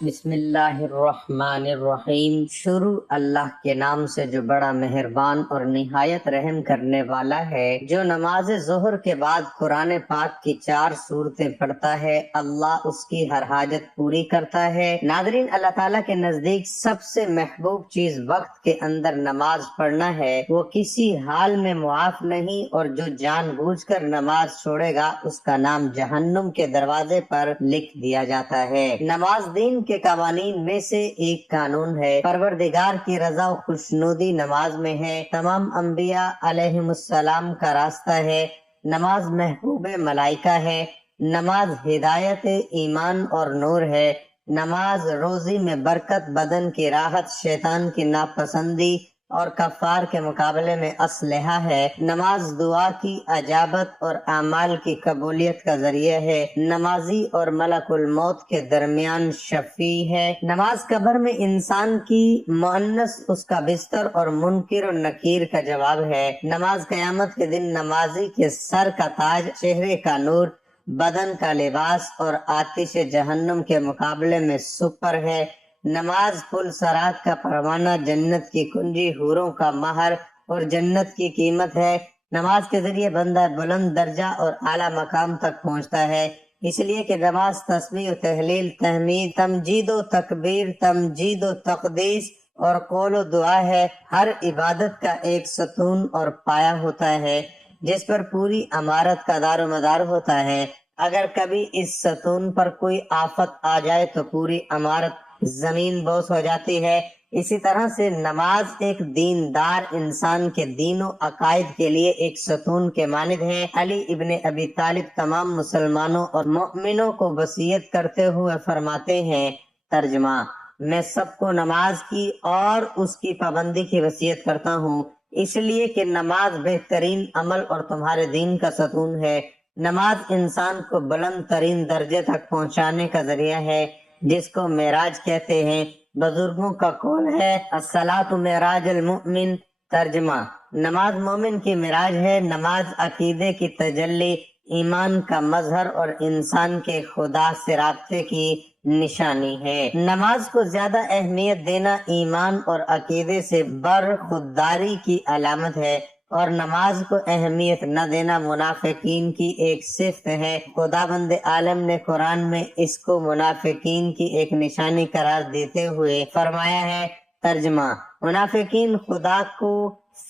بسم اللہ الرحمن الرحیم۔ شروع اللہ کے نام سے جو بڑا مہربان اور نہایت رحم کرنے والا ہے۔ جو نماز ظہر کے بعد قرآن پاک کی 4 سورتیں پڑھتا ہے، اللہ اس کی ہر حاجت پوری کرتا ہے۔ ناظرین، اللہ تعالیٰ کے نزدیک سب سے محبوب چیز وقت کے اندر نماز پڑھنا ہے۔ وہ کسی حال میں معاف نہیں، اور جو جان بوجھ کر نماز چھوڑے گا اس کا نام جہنم کے دروازے پر لکھ دیا جاتا ہے۔ نماز دین کے قوانین میں سے ایک قانون ہے۔ پروردگار کی رضا و خوشنودی نماز میں ہے۔ تمام انبیاء علیہم السلام کا راستہ ہے۔ نماز محبوب ملائکہ ہے۔ نماز ہدایت، ایمان اور نور ہے۔ نماز روزی میں برکت، بدن کی راحت، شیطان کی ناپسندی اور کفار کے مقابلے میں اسلحہ ہے۔ نماز دعا کی اجابت اور اعمال کی قبولیت کا ذریعہ ہے۔ نمازی اور ملک الموت کے درمیان شفیع ہے۔ نماز قبر میں انسان کی مؤنث اس کا بستر اور منکر و نکیر کا جواب ہے۔ نماز قیامت کے دن نمازی کے سر کا تاج، چہرے کا نور، بدن کا لباس اور آتش جہنم کے مقابلے میں سپر ہے۔ نماز پل صراط کا پروانہ، جنت کی کنجی، حوروں کا مہر اور جنت کی قیمت ہے۔ نماز کے ذریعے بندہ بلند درجہ اور اعلیٰ مقام تک پہنچتا ہے، اس لیے کہ نماز تسبیح و تحلیل، تحمید، تمجید و تکبیر، تمجید و تقدیس اور قول و دعا ہے۔ ہر عبادت کا ایک ستون اور پایہ ہوتا ہے جس پر پوری عمارت کا دار و مدار ہوتا ہے۔ اگر کبھی اس ستون پر کوئی آفت آ جائے تو پوری عمارت زمین بوس ہو جاتی ہے۔ اسی طرح سے نماز ایک دیندار انسان کے دین و عقائد کے لیے ایک ستون کے مانند ہے۔ علی ابن ابی طالب تمام مسلمانوں اور مؤمنوں کو وصیت کرتے ہوئے فرماتے ہیں، ترجمہ: میں سب کو نماز کی اور اس کی پابندی کی وصیت کرتا ہوں، اس لیے کہ نماز بہترین عمل اور تمہارے دین کا ستون ہے۔ نماز انسان کو بلند ترین درجے تک پہنچانے کا ذریعہ ہے، جس کو معراج کہتے ہیں۔ بزرگوں کا قول ہے، الصلاۃ معراج المؤمن۔ ترجمہ: نماز مومن کی معراج ہے۔ نماز عقیدے کی تجلی، ایمان کا مظہر اور انسان کے خدا سے رابطے کی نشانی ہے۔ نماز کو زیادہ اہمیت دینا ایمان اور عقیدے سے برخورداری کی علامت ہے، اور نماز کو اہمیت نہ دینا منافقین کی ایک صفت ہے۔ خداوند عالم نے قرآن میں اس کو منافقین کی ایک نشانی قرار دیتے ہوئے فرمایا ہے، ترجمہ: منافقین خدا کو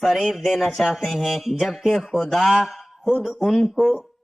فریب دینا چاہتے ہیں، جبکہ خدا خود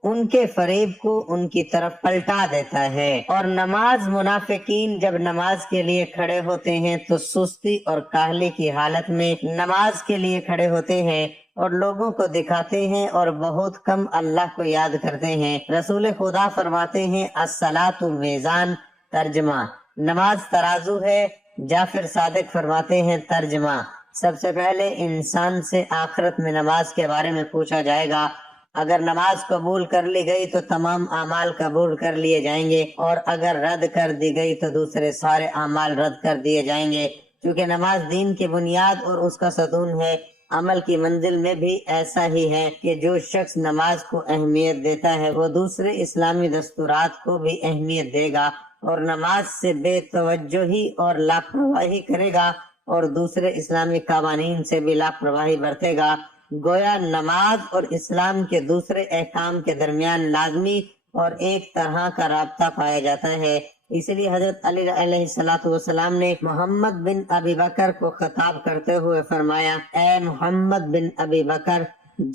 ان کے فریب کو ان کی طرف پلٹا دیتا ہے۔ اور نماز منافقین جب نماز کے لیے کھڑے ہوتے ہیں تو سستی اور کاہلی کی حالت میں نماز کے لیے کھڑے ہوتے ہیں اور لوگوں کو دکھاتے ہیں اور بہت کم اللہ کو یاد کرتے ہیں۔ رسول خدا فرماتے ہیں، الصلاۃ میزان۔ ترجمہ: نماز ترازو ہے۔ جعفر صادق فرماتے ہیں، ترجمہ: سب سے پہلے انسان سے آخرت میں نماز کے بارے میں پوچھا جائے گا۔ اگر نماز قبول کر لی گئی تو تمام اعمال قبول کر لیے جائیں گے، اور اگر رد کر دی گئی تو دوسرے سارے اعمال رد کر دیے جائیں گے۔ چونکہ نماز دین کی بنیاد اور اس کا ستون ہے، عمل کی منزل میں بھی ایسا ہی ہے کہ جو شخص نماز کو اہمیت دیتا ہے وہ دوسرے اسلامی دستورات کو بھی اہمیت دے گا، اور نماز سے بے توجہی اور لاپرواہی کرے گا اور دوسرے اسلامی قوانین سے بھی لاپرواہی برتے گا۔ گویا نماز اور اسلام کے دوسرے احکام کے درمیان لازمی اور ایک طرح کا رابطہ پایا جاتا ہے۔ اس لیے حضرت علی علیہ السلام نے محمد بن ابی بکر کو خطاب کرتے ہوئے فرمایا، اے محمد بن ابی بکر،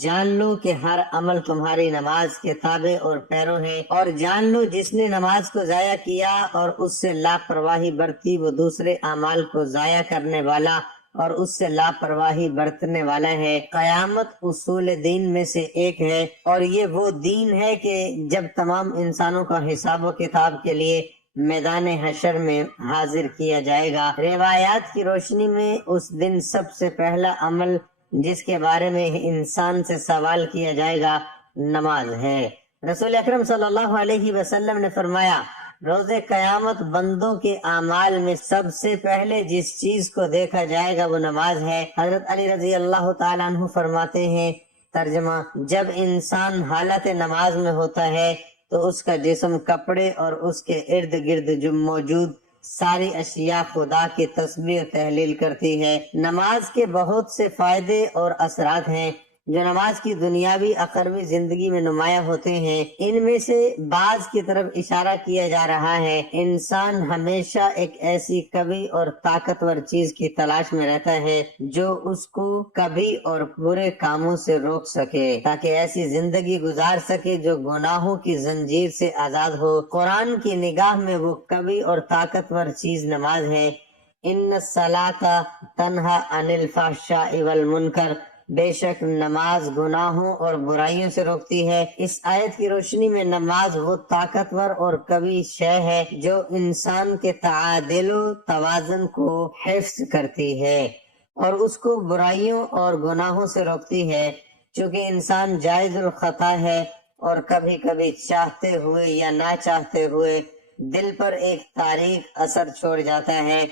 جان لو کہ ہر عمل تمہاری نماز کے تابع اور پیرو ہے، اور جان لو جس نے نماز کو ضائع کیا اور اس سے لاپرواہی برتی وہ دوسرے اعمال کو ضائع کرنے والا اور اس سے لاپرواہی برتنے والا ہے۔ قیامت اصول دین میں سے ایک ہے، اور یہ وہ دین ہے کہ جب تمام انسانوں کا حساب و کتاب کے لیے میدان حشر میں حاضر کیا جائے گا۔ روایات کی روشنی میں اس دن سب سے پہلا عمل جس کے بارے میں انسان سے سوال کیا جائے گا نماز ہے۔ رسول اکرم صلی اللہ علیہ وسلم نے فرمایا، روز قیامت بندوں کے اعمال میں سب سے پہلے جس چیز کو دیکھا جائے گا وہ نماز ہے۔ حضرت علی رضی اللہ تعالیٰ عنہ فرماتے ہیں، ترجمہ: جب انسان حالت نماز میں ہوتا ہے تو اس کا جسم کپڑے اور اس کے ارد گرد جو موجود ساری اشیاء خدا کی تسبیح و تحلیل کرتی ہے۔ نماز کے بہت سے فائدے اور اثرات ہیں جو نماز کی دنیاوی اخروی زندگی میں نمایاں ہوتے ہیں۔ ان میں سے بعض کی طرف اشارہ کیا جا رہا ہے۔ انسان ہمیشہ ایک ایسی قوی اور طاقتور چیز کی تلاش میں رہتا ہے جو اس کو کبھی اور برے کاموں سے روک سکے، تاکہ ایسی زندگی گزار سکے جو گناہوں کی زنجیر سے آزاد ہو۔ قرآن کی نگاہ میں وہ قوی اور طاقتور چیز نماز ہے۔ ان الصلاۃ تنہی عن الفحشاء والمنکر، بے شک نماز گناہوں اور برائیوں سے روکتی ہے۔ اس آیت کی روشنی میں نماز وہ طاقتور اور قوی شے ہے جو انسان کے تعادل و توازن کو حفظ کرتی ہے اور اس کو برائیوں اور گناہوں سے روکتی ہے۔ چونکہ انسان جائز الخطا ہے اور کبھی کبھی چاہتے ہوئے یا نہ چاہتے ہوئے دل پر ایک تاریک اثر چھوڑ جاتا ہے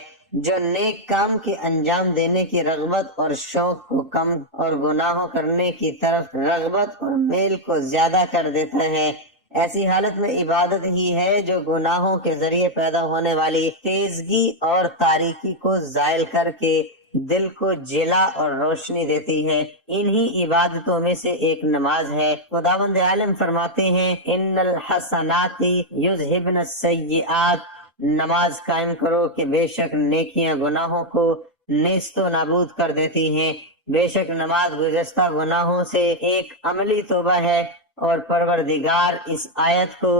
جو نیک کام کے انجام دینے کی رغبت اور شوق کو کم اور گناہوں کرنے کی طرف رغبت اور میل کو زیادہ کر دیتا ہے۔ ایسی حالت میں عبادت ہی ہے جو گناہوں کے ذریعے پیدا ہونے والی تیزگی اور تاریکی کو زائل کر کے دل کو جلا اور روشنی دیتی ہے۔ انہی عبادتوں میں سے ایک نماز ہے۔ خداوند عالم فرماتے ہیں ان الحسنات یذہبن السیئات، نماز قائم کرو کہ بے شک نیکیاں گناہوں کو نیست و نابود کر دیتی ہیں۔ بے شک نماز گزشتہ گناہوں سے ایک عملی توبہ ہے، اور پروردگار اس آیت کو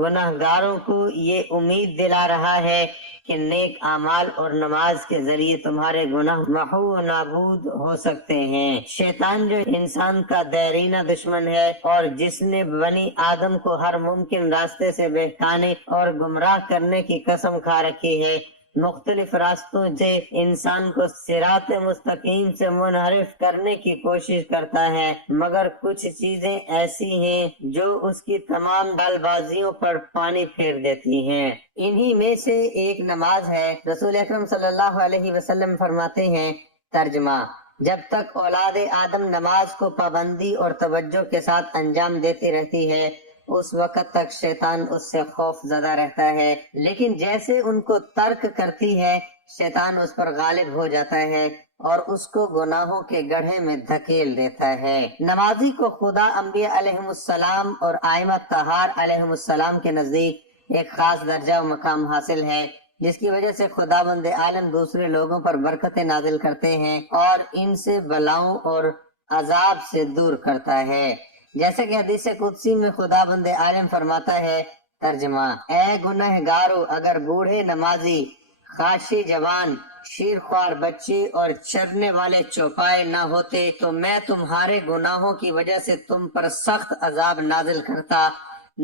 گناہگاروں کو یہ امید دلا رہا ہے کہ نیک اعمال اور نماز کے ذریعے تمہارے گناہ محو و نابود ہو سکتے ہیں۔ شیطان جو انسان کا دیرینہ دشمن ہے اور جس نے بنی آدم کو ہر ممکن راستے سے بہکانے اور گمراہ کرنے کی قسم کھا رکھی ہے، مختلف راستوں سے انسان کو صراط مستقیم سے منحرف کرنے کی کوشش کرتا ہے، مگر کچھ چیزیں ایسی ہیں جو اس کی تمام ڈال بازیوں پر پانی پھیر دیتی ہیں۔ انہی میں سے ایک نماز ہے۔ رسول اکرم صلی اللہ علیہ وسلم فرماتے ہیں، ترجمہ: جب تک اولاد آدم نماز کو پابندی اور توجہ کے ساتھ انجام دیتی رہتی ہے اس وقت تک شیطان اس سے خوف زدہ رہتا ہے، لیکن جیسے ان کو ترک کرتی ہے شیطان اس پر غالب ہو جاتا ہے اور اس کو گناہوں کے گڑھے میں دھکیل دیتا ہے۔ نمازی کو خدا، انبیاء علیہم السلام اور ائمہ طہار علیہم السلام کے نزدیک ایک خاص درجہ و مقام حاصل ہے، جس کی وجہ سے خداوند عالم دوسرے لوگوں پر برکتیں نازل کرتے ہیں اور ان سے بلاؤں اور عذاب سے دور کرتا ہے۔ جیسا کہ حدیث قدسی میں خداوند عالم فرماتا ہے، ترجمہ: اے گنہگارو، اگر بوڑھے نمازی، خاشی جوان، شیر خوار بچے اور چرنے والے چوپائے نہ ہوتے تو میں تمہارے گناہوں کی وجہ سے تم پر سخت عذاب نازل کرتا۔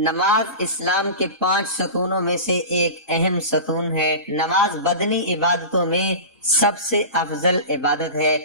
نماز اسلام کے 5 ستونوں میں سے ایک اہم ستون ہے۔ نماز بدنی عبادتوں میں سب سے افضل عبادت ہے۔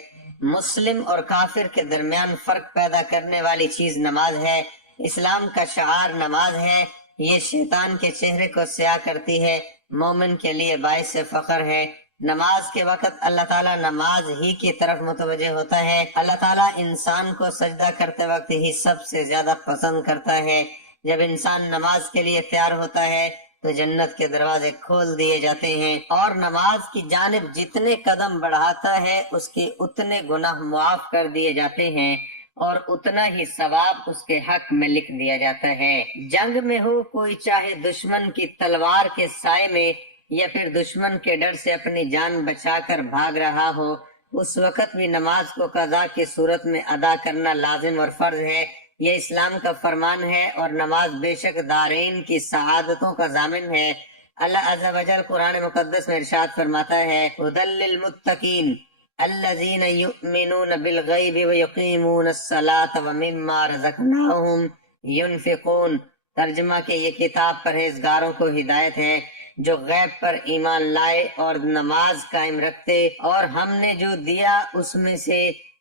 مسلم اور کافر کے درمیان فرق پیدا کرنے والی چیز نماز ہے۔ اسلام کا شعار نماز ہے۔ یہ شیطان کے چہرے کو سیاہ کرتی ہے، مومن کے لیے باعث فخر ہے۔ نماز کے وقت اللہ تعالیٰ نماز ہی کی طرف متوجہ ہوتا ہے۔ اللہ تعالیٰ انسان کو سجدہ کرتے وقت ہی سب سے زیادہ پسند کرتا ہے۔ جب انسان نماز کے لیے تیار ہوتا ہے تو جنت کے دروازے کھول دیے جاتے ہیں، اور نماز کی جانب جتنے قدم بڑھاتا ہے اس کے اتنے گناہ معاف کر دیے جاتے ہیں اور اتنا ہی ثواب اس کے حق میں لکھ دیا جاتا ہے۔ جنگ میں ہو، کوئی چاہے دشمن کی تلوار کے سائے میں یا پھر دشمن کے ڈر سے اپنی جان بچا کر بھاگ رہا ہو، اس وقت بھی نماز کو قضا کی صورت میں ادا کرنا لازم اور فرض ہے۔ یہ اسلام کا فرمان ہے، اور نماز بے شک دارین کی سعادتوں کا ضامن ہے۔ اللہ عز و جل قرآن مقدس میں ارشاد فرماتا ہے، ھدی للمتقین الذین یؤمنون بالغیب ویقیمون الصلاۃ ومما رزقناہم ینفقون۔ ترجمہ کہ یہ کتاب پرہیزگاروں کو ہدایت ہے جو غیب پر ایمان لائے اور نماز قائم رکھتے اور ہم نے جو دیا اس میں سے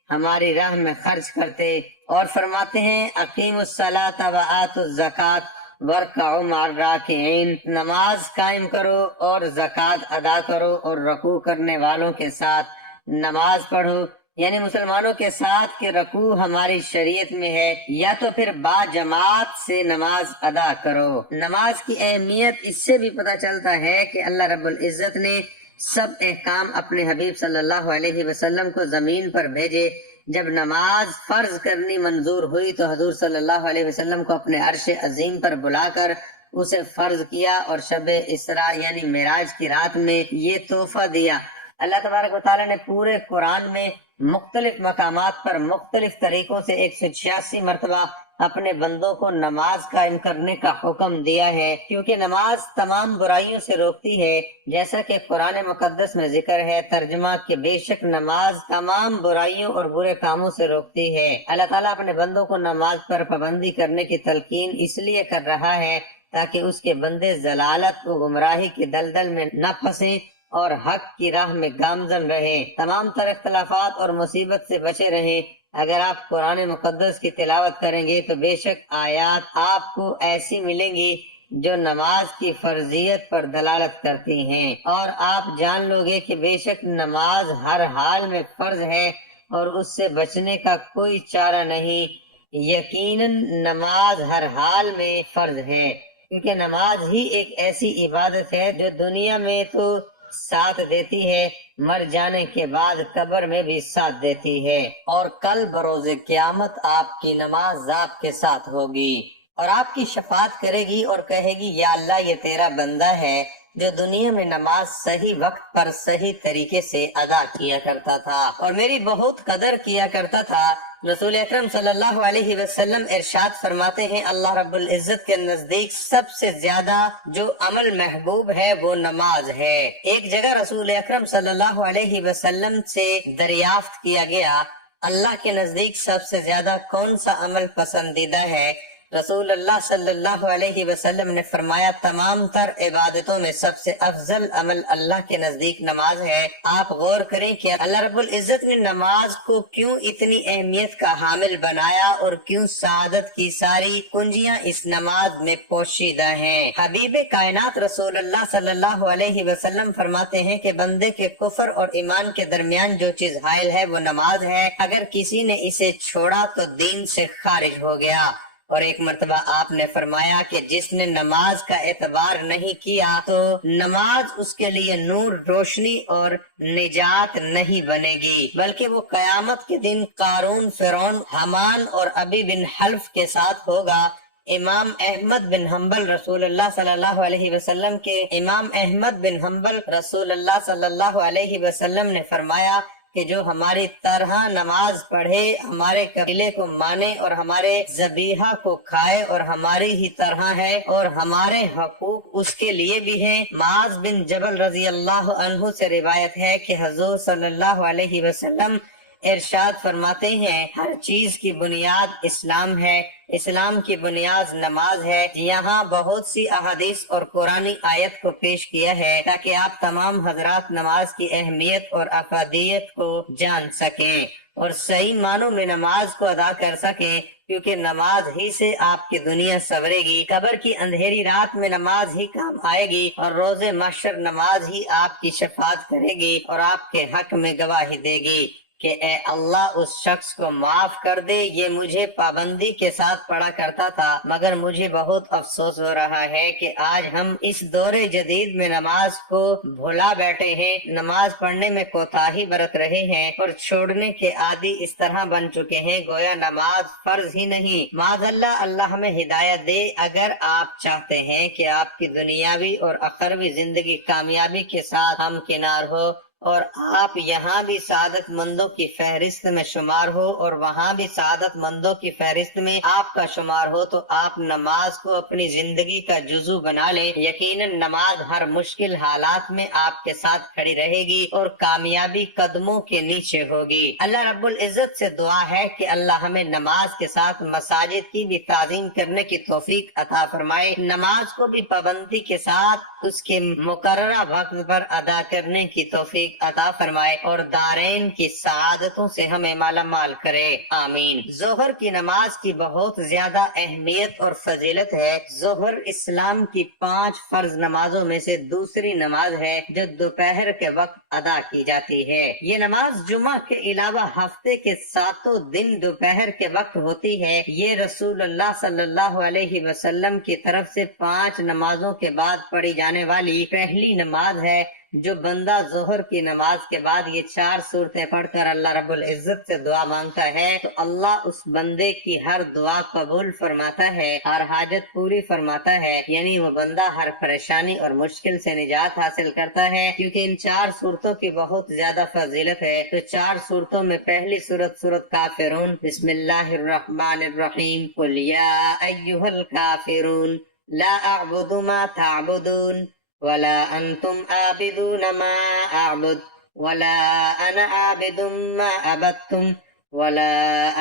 ہماری راہ میں خرچ کرتے، اور فرماتے ہیں اقیموا الصلاۃ وآتوا الزکوٰۃ وارکعوا مع الراکعین۔ نماز قائم کرو اور زکوٰۃ ادا کرو اور رکوع کرنے والوں کے ساتھ نماز پڑھو۔ یعنی مسلمانوں کے ساتھ کہ رکوع ہماری شریعت میں ہے، یا تو پھر با جماعت سے نماز ادا کرو۔ نماز کی اہمیت اس سے بھی پتہ چلتا ہے کہ اللہ رب العزت نے سب احکام اپنے حبیب صلی اللہ علیہ وسلم کو زمین پر بھیجے۔ جب نماز فرض کرنی منظور ہوئی تو حضور صلی اللہ علیہ وسلم کو اپنے عرش عظیم پر بلا کر اسے فرض کیا، اور شب اسراء یعنی معراج کی رات میں یہ تحفہ دیا۔ اللہ تبارک و تعالیٰ نے پورے قرآن میں مختلف مقامات پر مختلف طریقوں سے 186 مرتبہ اپنے بندوں کو نماز قائم کرنے کا حکم دیا ہے، کیونکہ نماز تمام برائیوں سے روکتی ہے، جیسا کہ قرآن مقدس میں ذکر ہے۔ ترجمہ کہ بے شک نماز تمام برائیوں اور برے کاموں سے روکتی ہے۔ اللہ تعالیٰ اپنے بندوں کو نماز پر پابندی کرنے کی تلقین اس لیے کر رہا ہے تاکہ اس کے بندے ضلالت و گمراہی کی دلدل میں نہ پھنسیں اور حق کی راہ میں گامزن رہیں، تمام تر اختلافات اور مصیبت سے بچے رہیں۔ اگر آپ قرآن مقدس کی تلاوت کریں گے تو بے شک آیات آپ کو ایسی ملیں گی جو نماز کی فرضیت پر دلالت کرتی ہیں، اور آپ جان لو گے کہ بے شک نماز ہر حال میں فرض ہے اور اس سے بچنے کا کوئی چارہ نہیں۔ یقیناً نماز ہر حال میں فرض ہے، کیونکہ نماز ہی ایک ایسی عبادت ہے جو دنیا میں تو ساتھ دیتی ہے، مر جانے کے بعد قبر میں بھی ساتھ دیتی ہے، اور کل بروز قیامت آپ کی نماز آپ کے ساتھ ہوگی اور آپ کی شفاعت کرے گی اور کہے گی یا اللہ یہ تیرا بندہ ہے جو دنیا میں نماز صحیح وقت پر صحیح طریقے سے ادا کیا کرتا تھا اور میری بہت قدر کیا کرتا تھا۔ رسول اکرم صلی اللہ علیہ وسلم ارشاد فرماتے ہیں اللہ رب العزت کے نزدیک سب سے زیادہ جو عمل محبوب ہے وہ نماز ہے۔ ایک جگہ رسول اکرم صلی اللہ علیہ وسلم سے دریافت کیا گیا اللہ کے نزدیک سب سے زیادہ کون سا عمل پسندیدہ ہے؟ رسول اللہ صلی اللہ علیہ وسلم نے فرمایا تمام تر عبادتوں میں سب سے افضل عمل اللہ کے نزدیک نماز ہے۔ آپ غور کریں کہ اللہ رب العزت نے نماز کو کیوں اتنی اہمیت کا حامل بنایا اور کیوں سعادت کی ساری کنجیاں اس نماز میں پوشیدہ ہیں۔ حبیب کائنات رسول اللہ صلی اللہ علیہ وسلم فرماتے ہیں کہ بندے کے کفر اور ایمان کے درمیان جو چیز حائل ہے وہ نماز ہے، اگر کسی نے اسے چھوڑا تو دین سے خارج ہو گیا۔ اور ایک مرتبہ آپ نے فرمایا کہ جس نے نماز کا اعتبار نہیں کیا تو نماز اس کے لیے نور، روشنی اور نجات نہیں بنے گی، بلکہ وہ قیامت کے دن قارون، فرعون، حامان اور ابی بن حلف کے ساتھ ہوگا۔ امام احمد بن حنبل رسول اللہ صلی اللہ علیہ وسلم کے امام احمد بن حنبل رسول اللہ صلی اللہ علیہ وسلم نے فرمایا کہ جو ہماری طرح نماز پڑھے، ہمارے قبیلے کو مانے اور ہمارے ذبیحہ کو کھائے اور ہماری ہی طرح ہے اور ہمارے حقوق اس کے لیے بھی ہیں۔ معاذ بن جبل رضی اللہ عنہ سے روایت ہے کہ حضور صلی اللہ علیہ وسلم ارشاد فرماتے ہیں ہر چیز کی بنیاد اسلام ہے، اسلام کی بنیاد نماز ہے۔ یہاں بہت سی احادیث اور قرآنی آیت کو پیش کیا ہے تاکہ آپ تمام حضرات نماز کی اہمیت اور افادیت کو جان سکیں اور صحیح معنوں میں نماز کو ادا کر سکیں، کیونکہ نماز ہی سے آپ کی دنیا سنورے گی، قبر کی اندھیری رات میں نماز ہی کام آئے گی اور روز محشر نماز ہی آپ کی شفاعت کرے گی اور آپ کے حق میں گواہی دے گی کہ اے اللہ اس شخص کو معاف کر دے، یہ مجھے پابندی کے ساتھ پڑھا کرتا تھا مگر مجھے بہت افسوس ہو رہا ہے کہ آج ہم اس دور جدید میں نماز کو بھلا بیٹھے ہیں، نماز پڑھنے میں کوتاہی برت رہے ہیں اور چھوڑنے کے عادی اس طرح بن چکے ہیں گویا نماز فرض ہی نہیں۔ معاذ اللہ، اللہ ہمیں ہدایت دے۔ اگر آپ چاہتے ہیں کہ آپ کی دنیاوی اور اخروی زندگی کامیابی کے ساتھ ہمکنار ہو اور آپ یہاں بھی سعادت مندوں کی فہرست میں شمار ہو اور وہاں بھی سعادت مندوں کی فہرست میں آپ کا شمار ہو تو آپ نماز کو اپنی زندگی کا جزو بنا لیں۔ یقیناً نماز ہر مشکل حالات میں آپ کے ساتھ کھڑی رہے گی اور کامیابی قدموں کے نیچے ہوگی۔ اللہ رب العزت سے دعا ہے کہ اللہ ہمیں نماز کے ساتھ مساجد کی بھی تعظیم کرنے کی توفیق عطا فرمائے، نماز کو بھی پابندی کے ساتھ اس کے مقررہ وقت پر ادا کرنے کی توفیق توفیق عطا فرمائے اور دارین کی سعادتوں سے ہمیں مالا مال کرے، آمین۔ ظہر کی نماز کی بہت زیادہ اہمیت اور فضیلت ہے۔ ظہر اسلام کی 5 فرض نمازوں میں سے دوسری نماز ہے جو دوپہر کے وقت ادا کی جاتی ہے۔ یہ نماز جمعہ کے علاوہ ہفتے کے 7 دن دوپہر کے وقت ہوتی ہے۔ یہ رسول اللہ صلی اللہ علیہ وسلم کی طرف سے 5 نمازوں کے بعد پڑھی جانے والی پہلی نماز ہے۔ جو بندہ ظہر کی نماز کے بعد یہ 4 سورتیں پڑھ کر اللہ رب العزت سے دعا مانگتا ہے تو اللہ اس بندے کی ہر دعا قبول فرماتا ہے، ہر حاجت پوری فرماتا ہے، یعنی وہ بندہ ہر پریشانی اور مشکل سے نجات حاصل کرتا ہے۔ کیونکہ ان 4 سورتوں کی بہت زیادہ فضیلت ہے تو 4 سورتوں میں پہلی سورت کافرون، بسم اللہ الرحمن الرحیم، قل یا ایھا الکافرون لا اعبد ما تعبدون ولا انتم عابدون ما اعبد ولا انا عابد ما عبدتم ولا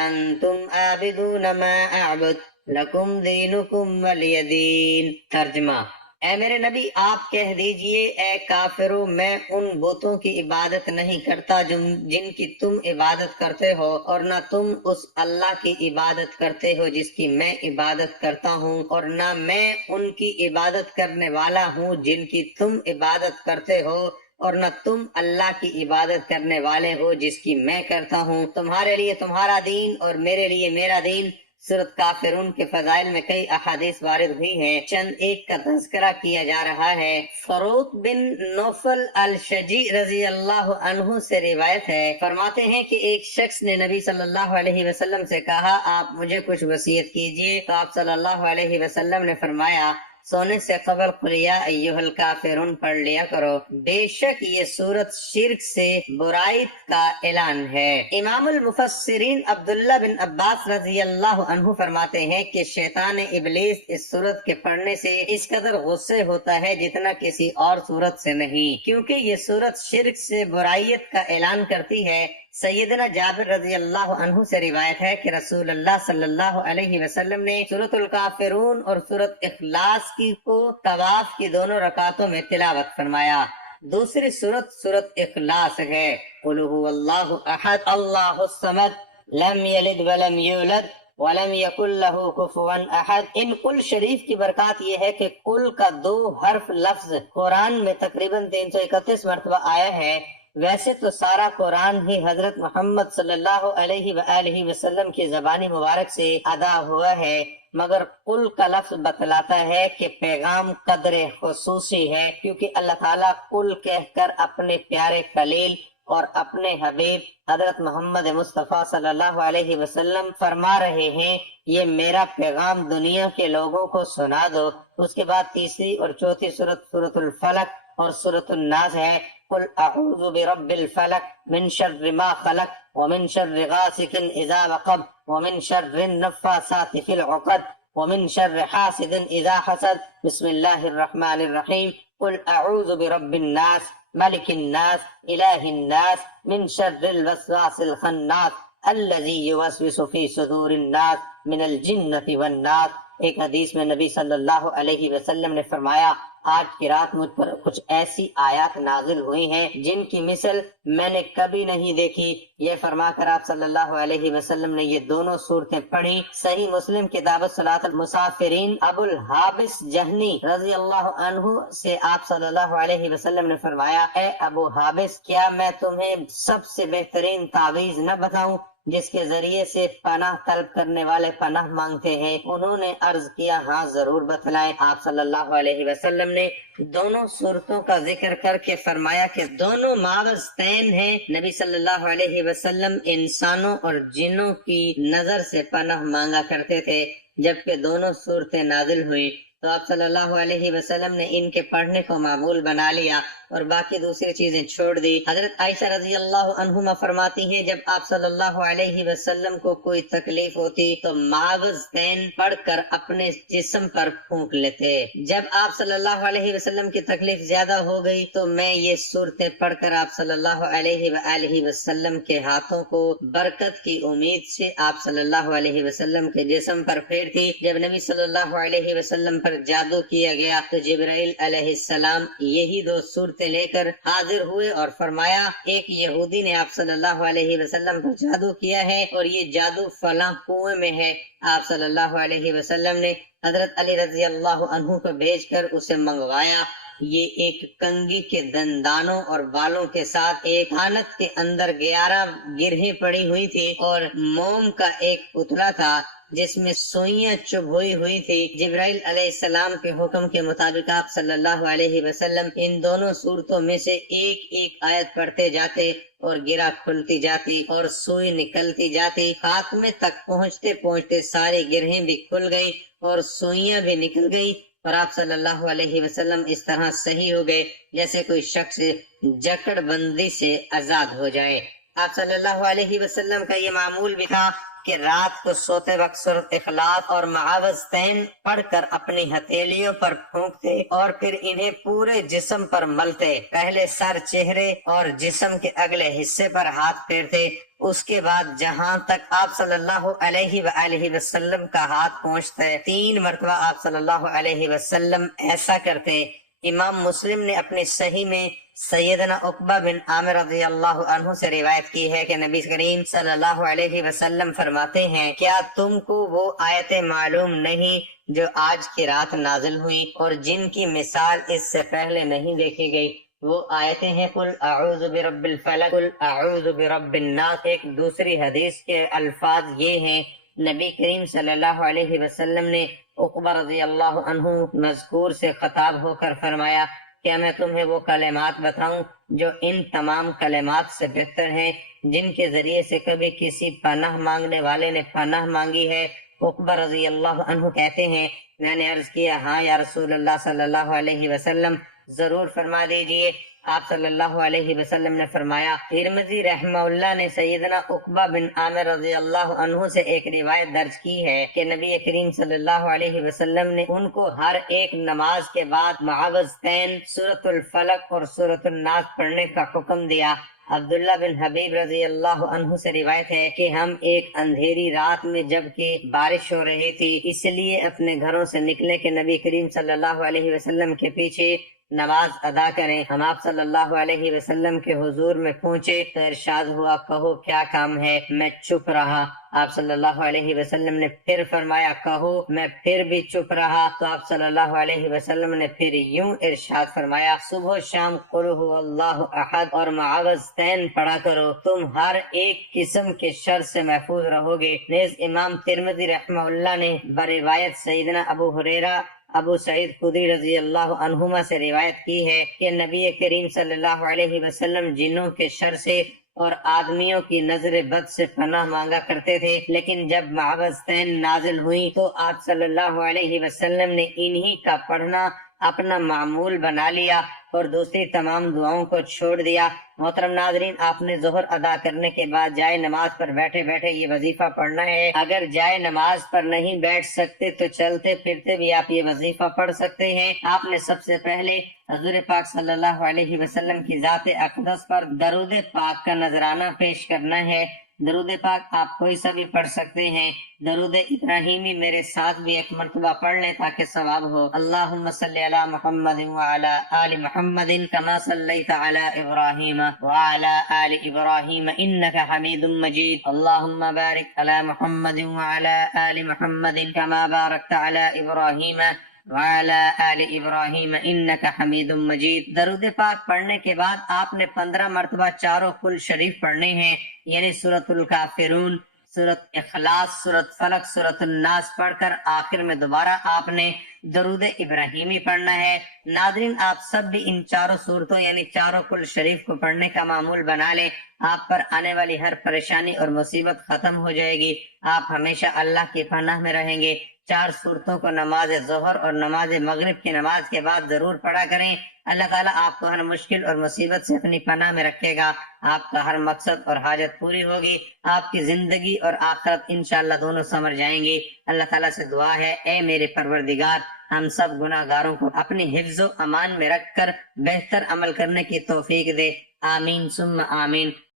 انتم عابدون ما اعبد لکم دینکم ولی دین۔ ترجمہ: اے میرے نبی آپ کہہ دیجئے اے کافرو میں ان بتوں کی عبادت نہیں کرتا جن کی تم عبادت کرتے ہو، اور نہ تم اس اللہ کی عبادت کرتے ہو جس کی میں عبادت کرتا ہوں، اور نہ میں ان کی عبادت کرنے والا ہوں جن کی تم عبادت کرتے ہو، اور نہ تم اللہ کی عبادت کرنے والے ہو جس کی میں کرتا ہوں۔ تمہارے لیے تمہارا دین اور میرے لیے میرا دین۔ سورت کافرون کے فضائل میں کئی احادیث وارد ہوئی ہیں، چند ایک کا تذکرہ کیا جا رہا ہے۔ فروخ بن نوفل الشجی رضی اللہ عنہ سے روایت ہے، فرماتے ہیں کہ ایک شخص نے نبی صلی اللہ علیہ وسلم سے کہا آپ مجھے کچھ وصیت کیجئے، تو آپ صلی اللہ علیہ وسلم نے فرمایا سونے سے قبل قل یا ایھا الکافرون پڑھ لیا کرو، بے شک یہ سورت شرک سے برائی کا اعلان ہے۔ امام المفسرین عبداللہ بن عباس رضی اللہ عنہ فرماتے ہیں کہ شیطان ابلیس اس سورت کے پڑھنے سے اس قدر غصے ہوتا ہے جتنا کسی اور سورت سے نہیں، کیونکہ یہ سورت شرک سے برائیت کا اعلان کرتی ہے۔ سیدنا جابر رضی اللہ عنہ سے روایت ہے کہ رسول اللہ صلی اللہ علیہ وسلم نے سورۃ الکافرون اور سورۃ اخلاص کو طواف کی دونوں رکعتوں میں تلاوت فرمایا۔ دوسری سورۃ اخلاص ہے، قل ھو اللہ احد اللہ الصمد لم یلد ولم یولد ولم یکن لہ کفوا احد۔ ان کل شریف کی برکات یہ ہے کہ کل کا 2 حرف لفظ قرآن میں تقریباً 331 مرتبہ آیا ہے۔ ویسے تو سارا قرآن ہی حضرت محمد صلی اللہ علیہ وآلہ وسلم کی زبانی مبارک سے ادا ہوا ہے، مگر قل کا لفظ بتلاتا ہے کہ پیغام قدر خصوصی ہے، کیونکہ اللہ تعالیٰ قل کہہ کر اپنے پیارے خلیل اور اپنے حبیب حضرت محمد مصطفیٰ صلی اللہ علیہ وسلم فرما رہے ہیں یہ میرا پیغام دنیا کے لوگوں کو سنا دو۔ اس کے بعد تیسری اور چوتھی سورۃ الفلق اور سورۃ الناس ہے، قل اعوذ برب الفلق من شر ما خلق ومن شر غاسق اذا وقب ومن شر النفاثات في العقد ومن شر حاسد اذا حسد بسم اللہ الرحمن الرحیم قل اعوذ برب الناس ملک الناس الہ الناس من شر الوسواس الخناس الذي يوسوس في صدور الناس من الجنة والناس۔ ایک حدیث میں نبی صلی اللہ علیہ وسلم نے فرمایا آج کی رات مجھ پر کچھ ایسی آیات نازل ہوئی ہیں جن کی مثل میں نے کبھی نہیں دیکھی۔ یہ فرما کر آپ صلی اللہ علیہ وسلم نے یہ دونوں صورتیں پڑھی۔ صحیح مسلم کتاب صلاۃ المسافرین ابو الحابس جہنی رضی اللہ عنہ سے آپ صلی اللہ علیہ وسلم نے فرمایا اے ابو حابس کیا میں تمہیں سب سے بہترین تعویذ نہ بتاؤں جس کے ذریعے سے پناہ طلب کرنے والے پناہ مانگتے ہیں؟ انہوں نے عرض کیا ہاں ضرور بتلائیں۔ آپ صلی اللہ علیہ وسلم نے دونوں صورتوں کا ذکر کر کے فرمایا کہ دونوں معوذتین ہیں۔ نبی صلی اللہ علیہ وسلم انسانوں اور جنوں کی نظر سے پناہ مانگا کرتے تھے، جبکہ دونوں صورتیں نازل ہوئی تو آپ صلی اللہ علیہ وسلم نے ان کے پڑھنے کو معمول بنا لیا اور باقی دوسری چیزیں چھوڑ دی۔ حضرت عائشہ رضی اللہ عنہما فرماتی ہیں جب آپ صلی اللہ علیہ وسلم کو کوئی تکلیف ہوتی تو معوذتین پڑھ کر اپنے جسم پر پھونک لیتے۔ جب آپ صلی اللہ علیہ وسلم کی تکلیف زیادہ ہو گئی تو میں یہ صورتیں پڑھ کر آپ صلی اللہ علیہ وآلہ وسلم کے ہاتھوں کو برکت کی امید سے آپ صلی اللہ علیہ وسلم کے جسم پر پھیرتی۔ جب نبی صلی اللہ علیہ وسلم پر جادو کیا گیا تو جبرائیل علیہ السلام یہی 2 صورتیں نقطے لے کر حاضر ہوئے اور فرمایا ایک یہودی نے آپ صلی اللہ علیہ وسلم پر جادو کیا ہے اور یہ جادو فلاں کنویں میں ہے۔ آپ صلی اللہ علیہ وسلم نے حضرت علی رضی اللہ عنہ کو بھیج کر اسے منگوایا۔ یہ ایک کنگھی کے دندانوں اور بالوں کے ساتھ ایک کانت کے اندر 11 گرہیں پڑی ہوئی تھی اور موم کا ایک پتلا تھا جس میں سوئیاں چبھ ہوئی تھی۔ جبرائیل علیہ السلام کے حکم کے مطابق آپ صلی اللہ علیہ وسلم ان دونوں صورتوں میں سے ایک ایک آیت پڑھتے جاتے اور گرہ کھلتی جاتی اور سوئی نکلتی جاتی۔ خاتمے تک پہنچتے پہنچتے ساری گرہیں بھی کھل گئی اور سوئیاں بھی نکل گئی اور آپ صلی اللہ علیہ وسلم اس طرح صحیح ہو گئے جیسے کوئی شخص جکڑ بندی سے آزاد ہو جائے۔ آپ صلی اللہ علیہ وسلم کا یہ معمول بھی تھا کہ رات کو سوتے وقت سورۃ اخلاص اور معاوضتین پڑھ کر اپنی ہتھیلیوں پر پھونکتے اور پھر انہیں پورے جسم پر ملتے۔ پہلے سر، چہرے اور جسم کے اگلے حصے پر ہاتھ پھیرتے، اس کے بعد جہاں تک آپ صلی اللہ علیہ وآلہ وسلم کا ہاتھ پہنچتے 3 مرتبہ آپ صلی اللہ علیہ وسلم ایسا کرتے۔ امام مسلم نے اپنی صحیح میں سیدنا عقبہ بن عامر رضی اللہ عنہ سے روایت کی ہے کہ نبی کریم صلی اللہ علیہ وسلم فرماتے ہیں کیا تم کو وہ آیتیں معلوم نہیں جو آج کی رات نازل ہوئی اور جن کی مثال اس سے پہلے نہیں دیکھی گئی؟ وہ آیتیں ہیں قل اعوذ برب الفلق، قل اعوذ برب الناس۔ ایک دوسری حدیث کے الفاظ یہ ہیں، نبی کریم صلی اللہ علیہ وسلم نے عقبہ رضی اللہ عنہ مذکور سے خطاب ہو کر فرمایا کیا میں تمہیں وہ کلمات بتاؤں جو ان تمام کلمات سے بہتر ہیں جن کے ذریعے سے کبھی کسی پناہ مانگنے والے نے پناہ مانگی ہے؟ عقبہ رضی اللہ عنہ کہتے ہیں میں نے عرض کیا ہاں یا رسول اللہ صلی اللہ علیہ وسلم، ضرور فرما دیجئے۔ آپ صلی اللہ علیہ وسلم نے فرمایا۔ ترمذی رحمہ اللہ نے سیدنا عقبہ بن عامر رضی اللہ عنہ سے ایک روایت درج کی ہے کہ نبی کریم صلی اللہ علیہ وسلم نے ان کو ہر ایک نماز کے بعد معاوضتین، سورۃ الفلق اور سورۃ الناس پڑھنے کا حکم دیا۔ عبداللہ بن حبیب رضی اللہ عنہ سے روایت ہے کہ ہم ایک اندھیری رات میں جب کہ بارش ہو رہی تھی اس لیے اپنے گھروں سے نکلے کہ نبی کریم صلی اللہ علیہ وسلم کے پیچھے نماز ادا کریں۔ ہم آپ صلی اللہ علیہ وسلم کے حضور میں پہنچے تو ارشاد ہوا کہو کیا کام ہے؟ میں چپ رہا۔ آپ صلی اللہ علیہ وسلم نے پھر فرمایا کہو، میں پھر بھی چپ رہا تو آپ صلی اللہ علیہ وسلم نے پھر یوں ارشاد فرمایا صبح و شام قل هو اللہ احد اور معاوضتین پڑھا کرو، تم ہر ایک قسم کے شر سے محفوظ رہو گے۔ نیز امام ترمذی رحمہ اللہ نے بروایت سیدنا ابو ہریرہ ابو سعید خدری رضی اللہ عنہما سے روایت کی ہے کہ نبی کریم صلی اللہ علیہ وسلم جنوں کے شر سے اور آدمیوں کی نظر بد سے پناہ مانگا کرتے تھے، لیکن جب معاوضتین نازل ہوئی تو آپ صلی اللہ علیہ وسلم نے انہی کا پڑھنا اپنا معمول بنا لیا اور دوسری تمام دعاؤں کو چھوڑ دیا۔ محترم ناظرین، آپ نے ظہر ادا کرنے کے بعد جائے نماز پر بیٹھے بیٹھے یہ وظیفہ پڑھنا ہے۔ اگر جائے نماز پر نہیں بیٹھ سکتے تو چلتے پھرتے بھی آپ یہ وظیفہ پڑھ سکتے ہیں۔ آپ نے سب سے پہلے حضور پاک صلی اللہ علیہ وسلم کی ذات اقدس پر درود پاک کا نذرانہ پیش کرنا ہے۔ درود پاک آپ کوئی سا بھی پڑھ سکتے ہیں۔ درود ابراہیمی میرے ساتھ بھی ایک مرتبہ پڑھ لیں تاکہ ثواب ہو۔ اللہم صلی علی محمد وعلی آل محمد کما صلیت علی ابراہیم وعلی آل ابراہیم انک حمید مجید۔ اللہم بارک علی محمد وعلی آل محمد کما بارکت علی ابراہیم وعلی آل ابراہیم انک حمید مجید۔ درود پاک پڑھنے کے بعد آپ نے 15 مرتبہ چاروں کل شریف پڑھنے ہیں، یعنی سورۃ الکافرون، سورۃ اخلاص، سورۃ فلق، سورۃ الناس پڑھ کر آخر میں دوبارہ آپ نے درود ابراہیمی پڑھنا ہے۔ ناظرین، آپ سب بھی ان چاروں صورتوں یعنی چاروں کل شریف کو پڑھنے کا معمول بنا لیں، آپ پر آنے والی ہر پریشانی اور مصیبت ختم ہو جائے گی، آپ ہمیشہ اللہ کی پناہ میں رہیں گے۔ 4 صورتوں کو نماز ظہر اور نماز مغرب کی نماز کے بعد ضرور پڑھا کریں۔ اللہ تعالیٰ آپ کو ہر مشکل اور مصیبت سے اپنی پناہ میں رکھے گا، آپ کا ہر مقصد اور حاجت پوری ہوگی، آپ کی زندگی اور آخرت انشاءاللہ دونوں سمر جائیں گی۔ اللہ تعالیٰ سے دعا ہے اے میرے پروردگار، ہم سب گناہ گاروں کو اپنی حفظ و امان میں رکھ کر بہتر عمل کرنے کی توفیق دے، آمین ثم آمین۔